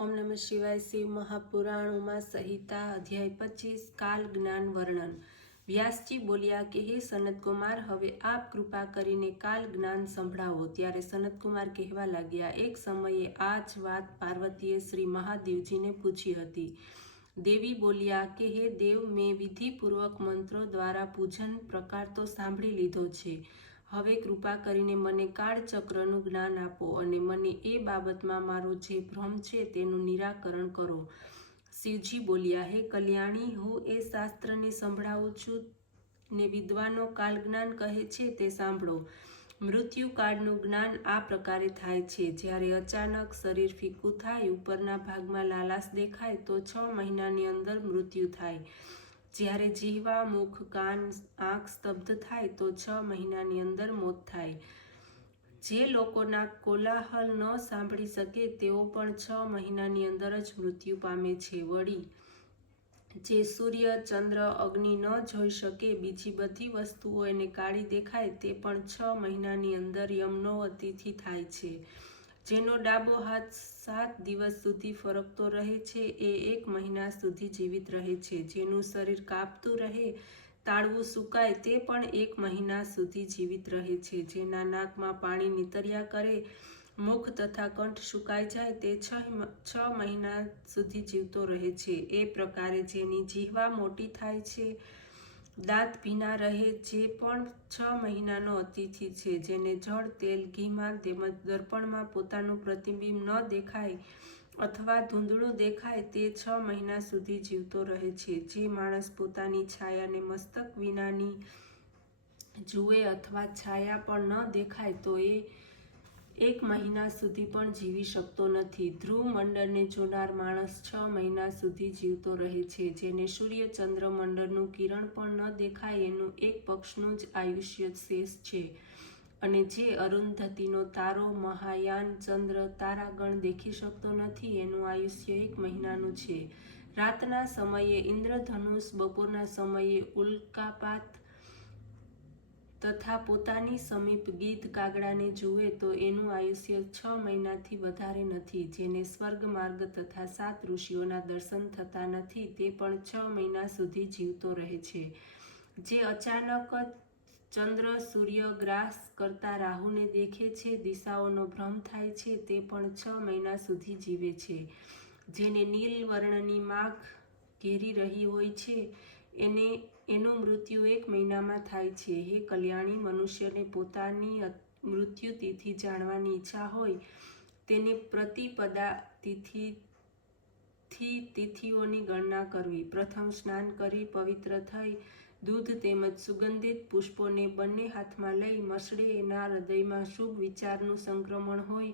ओम नमः शिवाय। शिव महापुराण उमा संहिता अध्याय 25 काल ज्ञान वर्णन। વ્યાસજી બોલ્યા કે હે સનતકુમાર, હવે આપ કૃપા કરીને કાલ જ્ઞાન સંભળાવો। ત્યારે સનતકુમાર કહેવા લાગ્યા, એક સમયે આ જ વાત પાર્વતીએ શ્રી મહાદેવજીને પૂછી હતી। દેવી બોલ્યા કે હે દેવ, મેં વિધિપૂર્વક મંત્રો દ્વારા પૂજન પ્રકાર તો સાંભળી લીધો છે। હવે કૃપા કરીને મને કાળચક્રનું જ્ઞાન આપો અને મને એ બાબતમાં મારો જે ભ્રમ છે તેનું નિરાકરણ કરો। શિવજી બોલ્યા, હે કલ્યાણી, હું એ શાસ્ત્રને સંભળાવું છું ને વિદ્વાનો કાલજ્ઞાન કહે છે તે સાંભળો। મૃત્યુકાળનું જ્ઞાન આ પ્રકારે થાય છે। જ્યારે અચાનક શરીર ફીકું થાય, ઉપરના ભાગમાં લાલાશ દેખાય તો 6 મહિનાની અંદર મૃત્યુ થાય। જ્યારે જીહવા, મુખ, કાન, આંખ સ્તબ્ધ થાય તો 6 મહિનાની અંદર મોત થાય। જે લોકોના કોલાહલ ન સાંભળી શકે તેઓ પણ 6 મહિનાની અંદર જ મૃત્યુ પામે છે। વળી જે સૂર્ય, ચંદ્ર, અગ્નિ ન જોઈ શકે, બીજી બધી વસ્તુઓ એને કાળી દેખાય, તે પણ 6 મહિનાની અંદર યમનો અતિથિ થાય છે। જેનો ડાબો હાથ 7 દિવસ સુધી ફરકતો રહે છે એ 1 મહિના સુધી જીવિત રહે છે। જેનું શરીર કાપતું રહે, તાળવું સુકાય, તે પણ 1 મહિના સુધી જીવિત રહે છે। જેના નાકમાં પાણી નીતર્યા કરે, મુખ તથા કંઠ સુકાઈ જાય, તે 6 મહિના સુધી જીવતો રહે છે। એ પ્રકારે જેની જીહવા મોટી થાય છે, દાંત ભીના રહે, જે પણ 6 મહિનાનો અતિથિ છે। જેને જળ, તેલ, ઘીમાં તેમજ દર્પણમાં પોતાનું પ્રતિબિંબ ન દેખાય અથવા ધૂંધળું દેખાય, તે 6 મહિના સુધી જીવતો રહે છે। જે માણસ પોતાની છાયાને મસ્તક વિનાની જુએ અથવા છાયા પણ ન દેખાય તો એ 1 મહિના સુધી પણ જીવી શકતો નથી। ધ્રુવ મંડળને જોનાર માણસ 6 મહિના સુધી જીવતો રહે છે। જેને સૂર્ય, ચંદ્ર મંડળનું કિરણ પણ ન દેખાય, એનું એક પક્ષનું જ આયુષ્ય શેષ છે। અને જે અરુંધતીનો તારો, મહાયાન, ચંદ્ર, તારાગણ દેખી શકતો નથી, એનું આયુષ્ય 1 મહિનાનું છે। રાતના સમયે ઇન્દ્રધનુષ, બપોરના સમયે ઉલ્કાપાત તથા પોતાની સમીપ ગીધ, કાગડાને જુએ તો એનું આયુષ્ય 6 મહિનાથી વધારે નથી। જેને સ્વર્ગ માર્ગ તથા 7 ઋષિઓના દર્શન થતા નથી, તે પણ 6 મહિના સુધી જીવતો રહે છે। જે અચાનક ચંદ્ર, સૂર્ય ગ્રાસ કરતા રાહુને દેખે છે, દિશાઓનો ભ્રમ થાય છે, તે પણ 6 મહિના સુધી જીવે છે। જેને નીલ વર્ણની માગ ઘેરી રહી હોય છે, એનું મૃત્યુ 1 મહિનામાં થાય છે। હે કલ્યાણી, મનુષ્યને પોતાની મૃત્યુ તિથિ જાણવાની ઈચ્છા હોય તેને પ્રતિપદા તિથિઓની ગણના કરવી। પ્રથમ સ્નાન કરી પવિત્ર થઈ દૂધ તેમજ સુગંધિત પુષ્પોને બંને હાથમાં લઈ મસળે એના હૃદયમાં શુભ વિચારનું સંક્રમણ હોય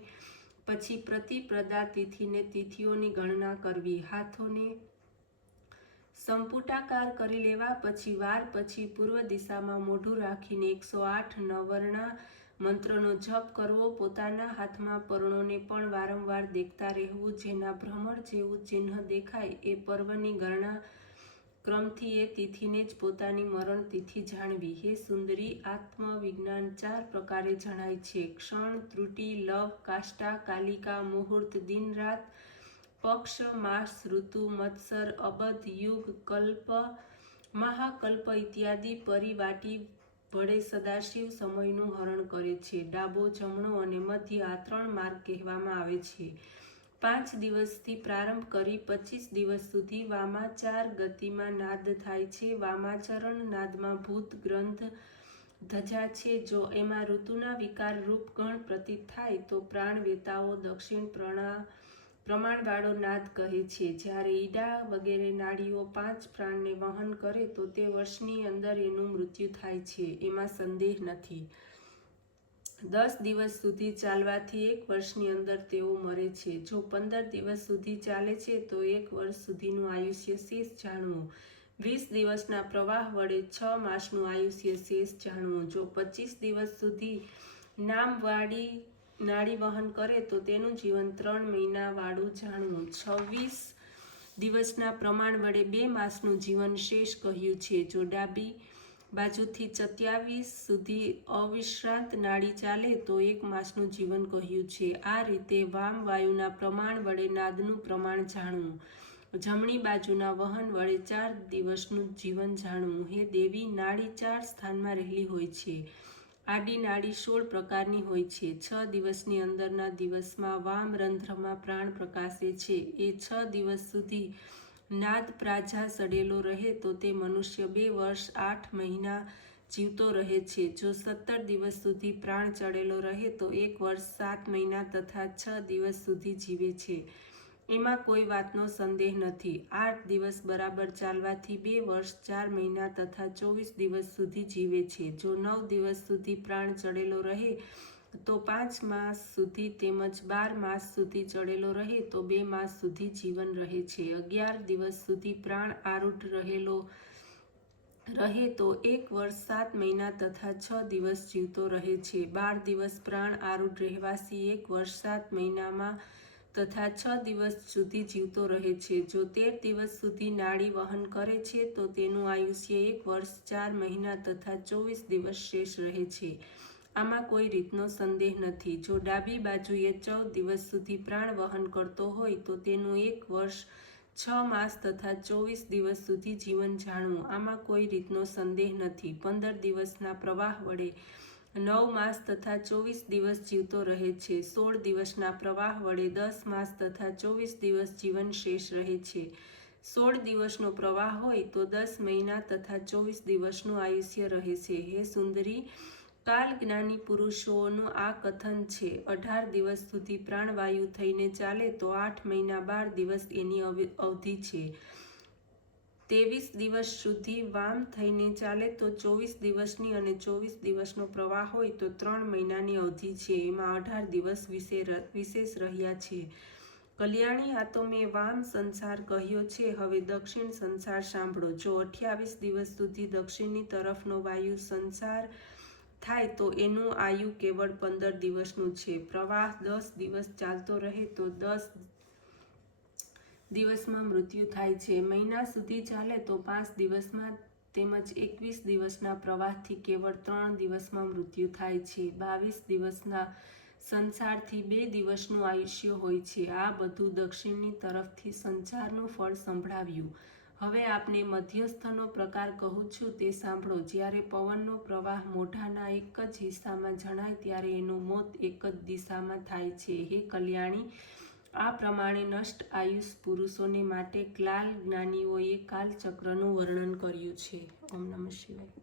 પછી પ્રતિપદા તિથિઓની ગણના કરવી। હાથોને સંપુટાકાર કરી લેવા, પછી વાર પછી પૂર્વ દિશામાં મોઢું રાખીને 108 નવર્ણા મંત્રનો જપ કરવો। પોતાના હાથમાં પર્ણોને પણ વારંવાર દેખતા રહેવું। જેના ભ્રમણ જેવું ચિહ્ન દેખાય એ પર્વની ગણના ક્રમથી એ તિથિને જ પોતાની મરણ તિથિ જાણવી। હે સુંદરી, આત્મવિજ્ઞાન 4 પ્રકારે જણાય છે: ક્ષણ, ત્રુટિ, લવ, કાષ્ટા, કાલિકા, મુહૂર્ત, દિન રાત, પક્ષ, માસ, ઋતુ, મત્સર, અબધ, યુગ, કલ્પ, મહાકલ્પ ઇત્યાદિ પરિવાટી વડે સદાશિવ સમયનું હરણ કરે છે। ડાબો, જમણો અને મધ્ય આ 3 માર્ગ કહેવામાં આવે છે। 5 દિવસથી પ્રારંભ કરી 25 દિવસ સુધી વામાચાર ગતિમાં નાદ થાય છે। વામાચરણ નાદમાં ભૂત ગ્રંથ ધજા છે। જો એમાં ઋતુના વિકાર રૂપ ગણ પ્રતીત થાય તો પ્રાણવેતાઓ દક્ષિણ પ્રમાણવાળો નાદ કહે છે। જ્યારે ઈડા વગેરે નાડીઓ 5 પ્રાણને વહન કરે તો તે વર્ષની અંદર એનું મૃત્યુ થાય છે, એમાં સંદેહ નથી। 10 દિવસ સુધી ચાલવાથી 1 વર્ષની અંદર તેઓ મરે છે। જો 15 દિવસ સુધી ચાલે છે તો 1 વર્ષ સુધીનું આયુષ્ય શેષ જાણવું। 20 દિવસના પ્રવાહ વડે 6 માસનું આયુષ્ય શેષ જાણવું। જો 25 દિવસ સુધી નાડી વહન કરે તો તેનું જીવન 3 મહિના વાળું જાણવું। 26 દિવસના પ્રમાણ વડે 2 માસનું જીવન શેષ કહ્યું છે। જો ડાબી બાજુથી 27 સુધી અવિશ્રાંત નાડી ચાલે તો 1 માસનું જીવન કહ્યું છે. આ રીતે વામ વાયુના પ્રમાણ વડે નાદનું પ્રમાણ જાણવું. જમણી બાજુના વહન વડે 4 દિવસનું જીવન જાણવું. હે દેવી, નાડી 4 સ્થાનમાં રહેલી હોય છે. આડી નાડી 16 પ્રકારની હોય છે. 6 દિવસની અંદરના દિવસમાં વામ રંધ્રમાં પ્રાણ પ્રકાશે છે. એ 6 દિવસ સુધી નાદ પ્રાજા સડેલો રહે તો તે મનુષ્ય 2 વર્ષ 8 મહિના જીવતો રહે છે. જો 17 દિવસ સુધી પ્રાણ ચડેલો રહે તો 1 વર્ષ 7 મહિના તથા 6 દિવસ સુધી જીવે છે. એમાં કોઈ વાતનો સંદેહ નથી. 8 દિવસ બરાબર ચાલવાથી 2 વર્ષ 4 મહિના તથા 24 દિવસ સુધી જીવે છે. જો 9 દિવસ સુધી પ્રાણ ચડેલો રહે તો 5 માસ સુધી તેમજ 12 માસ સુધી ચડેલો રહે તો 2 માસ સુધી જીવન રહે છે. 11 દિવસ સુધી પ્રાણ આરૂઢ રહે તો 1 વર્ષ 7 મહિના તથા 6 દિવસ જીવતો રહે છે. 12 દિવસ પ્રાણ આરૂઢ રહેવાથી 1 વર્ષ 7 મહિનામાં તથા 6 દિવસ સુધી જીવતો રહે છે. જો 13 દિવસ સુધી નાડી વહન કરે છે તો તેનું આયુષ્ય 1 વર્ષ 4 મહિના તથા 24 દિવસ શેષ રહે છે. આમાં કોઈ રીતનો સંદેહ નથી. જો ડાબી બાજુએ 14 દિવસ સુધી પ્રાણ વહન કરતો હોય તો તેનું 1 વર્ષ 6 માસ તથા 24 દિવસ સુધી જીવન જાણવું. આમાં કોઈ રીતનો સંદેહ નથી. 15 દિવસના પ્રવાહ વડે 9 માસ તથા 24 દિવસ જીવતો રહે છે. 16 દિવસના પ્રવાહ વડે 10 માસ તથા 24 દિવસ જીવન શેષ રહે છે. 16 દિવસનો પ્રવાહ હોય તો 10 મહિના તથા 24 દિવસનું આયુષ્ય રહે છે. હે સુંદરી, કાલ જ્ઞાની પુરુષોનું આ કથન છે. 18 દિવસ સુધી પ્રાણવાયુ થઈને ચાલે તો 8 મહિના 12 દિવસ એની અવધિ છે. 23 દિવસ સુધી વામ થઈને ચાલે તો 24 દિવસની અને 24 દિવસનો પ્રવાહ હોય તો 3 મહિનાની અવધિ છે. એમાં 18 દિવસ વિશેષ રહ્યા છે. કલ્યાણી, આ તો મેં વામ સંસાર કહ્યો છે. હવે દક્ષિણ સંસાર સાંભળો. જો 28 દિવસ સુધી દક્ષિણની તરફનો વાયુ સંસાર થાય તો એનું આયુ કેવળ 15 દિવસનું છે. પ્રવાહ 10 દિવસ ચાલતો રહે તો 10 દિવસમાં મૃત્યુ થાય છે. મહિના સુધી ચાલે તો 5 દિવસમાં તેમજ 21 દિવસના પ્રવાહથી કેવળ 3 દિવસમાં મૃત્યુ થાય છે. 22 દિવસના સંસારથી 2 દિવસનું આયુષ્ય હોય છે. આ બધું દક્ષિણની તરફથી સંસારનું ફળ સંભળાવ્યું. હવે આપને મધ્યસ્થનો પ્રકાર કહું છું તે સાંભળો. જ્યારે પવનનો પ્રવાહ મોઢાના એક જ હિસ્સામાં જણાય ત્યારે એનું મોત એક જ દિશામાં થાય છે. હે કલ્યાણી, આ પ્રમાણે નષ્ટ આયુષ પુરુષોને માટે કાલ જ્ઞાનીઓએ કાલચક્રનું વર્ણન કર્યું છે. ઓમ નમઃ શિવાય.